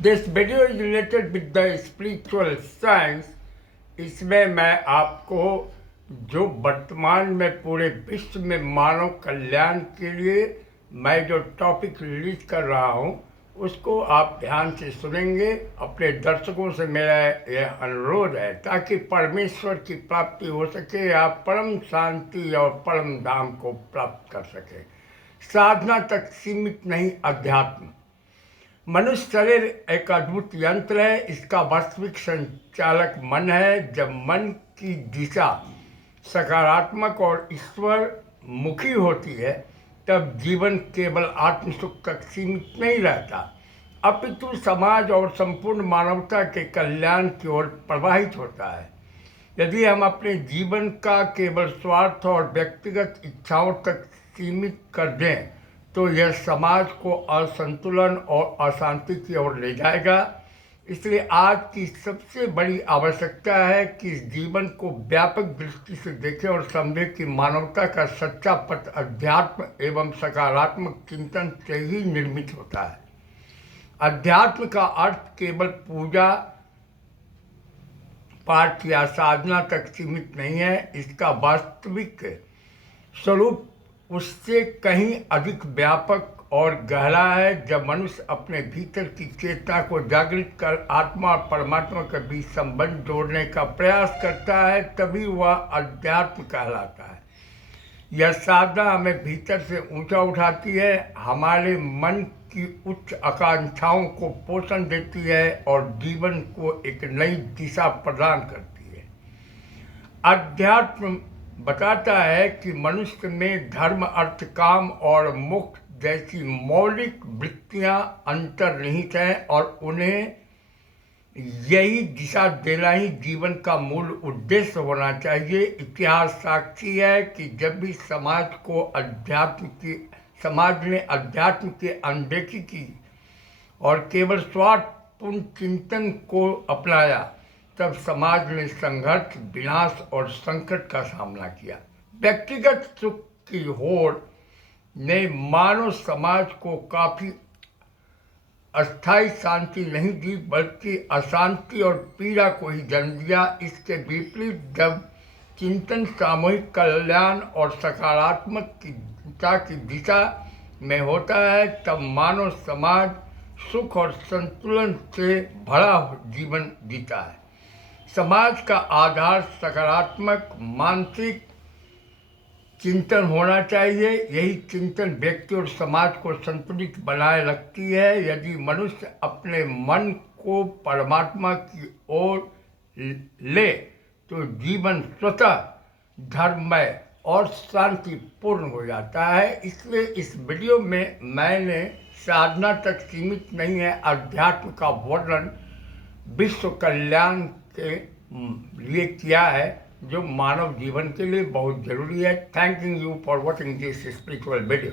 This video is related with the spiritual science. इसमें मैं आपको जो वर्तमान में पूरे विश्व में मानव कल्याण के लिए मैं जो टॉपिक रिलीज कर रहा हूँ उसको आप ध्यान से सुनेंगे। अपने दर्शकों से मेरा यह अनुरोध है ताकि परमेश्वर की प्राप्ति हो सके, आप परम शांति और परम धाम को प्राप्त कर सके। साधना तक सीमित नहीं, अध्यात्म। मनुष्य शरीर एक अद्भुत यंत्र है। इसका वास्तविक संचालक मन है। जब मन की दिशा सकारात्मक और ईश्वर मुखी होती है तब जीवन केवल आत्मसुख तक सीमित नहीं रहता, अपितु समाज और संपूर्ण मानवता के कल्याण की ओर प्रवाहित होता है। यदि हम अपने जीवन का केवल स्वार्थ और व्यक्तिगत इच्छाओं तक सीमित कर दें तो यह समाज को असंतुलन और अशांति की ओर ले जाएगा। इसलिए आज की सबसे बड़ी आवश्यकता है कि इस जीवन को व्यापक दृष्टि से देखें और समझें कि मानवता का सच्चा पथ अध्यात्म एवं सकारात्मक चिंतन से ही निर्मित होता है। अध्यात्म का अर्थ केवल पूजा पाठ या साधना तक सीमित नहीं है। इसका वास्तविक स्वरूप उससे कहीं अधिक व्यापक और गहरा है। जब मनुष्य अपने भीतर की चेतना को जागृत कर आत्मा और परमात्मा के बीच संबंध जोड़ने का प्रयास करता है तभी वह अध्यात्म कहलाता है। यह साधना हमें भीतर से ऊंचा उठाती है, हमारे मन की उच्च आकांक्षाओं को पोषण देती है और जीवन को एक नई दिशा प्रदान करती है। अध्यात्म बताता है कि मनुष्य में धर्म, अर्थ, काम और मोक्ष जैसी मौलिक वृत्तियां अंतर्निहित हैं और उन्हें यही दिशा देना ही जीवन का मूल उद्देश्य होना चाहिए। इतिहास साक्षी है कि जब भी समाज ने अध्यात्म की अनदेखी की और केवल स्वार्थपूर्ण चिंतन को अपनाया तब समाज ने संघर्ष, विनाश और संकट का सामना किया। व्यक्तिगत सुख की होड़ ने मानव समाज को काफी अस्थायी शांति नहीं दी बल्कि अशांति और पीड़ा को ही जन्म दिया। इसके विपरीत जब चिंतन सामूहिक कल्याण और सकारात्मकता की दिशा में होता है तब मानव समाज सुख और संतुलन से भरा जीवन जीता है। समाज का आधार सकारात्मक मानसिक चिंतन होना चाहिए। यही चिंतन व्यक्ति और समाज को संतुलित बनाए रखती है। यदि मनुष्य अपने मन को परमात्मा की ओर ले तो जीवन स्वतः धर्ममय और शांतिपूर्ण हो जाता है। इसलिए इस वीडियो में मैंने साधना तक सीमित नहीं है अध्यात्म का वर्णन विश्व कल्याण के लिए किया है जो मानव जीवन के लिए बहुत जरूरी है। Thank you for watching this spiritual video.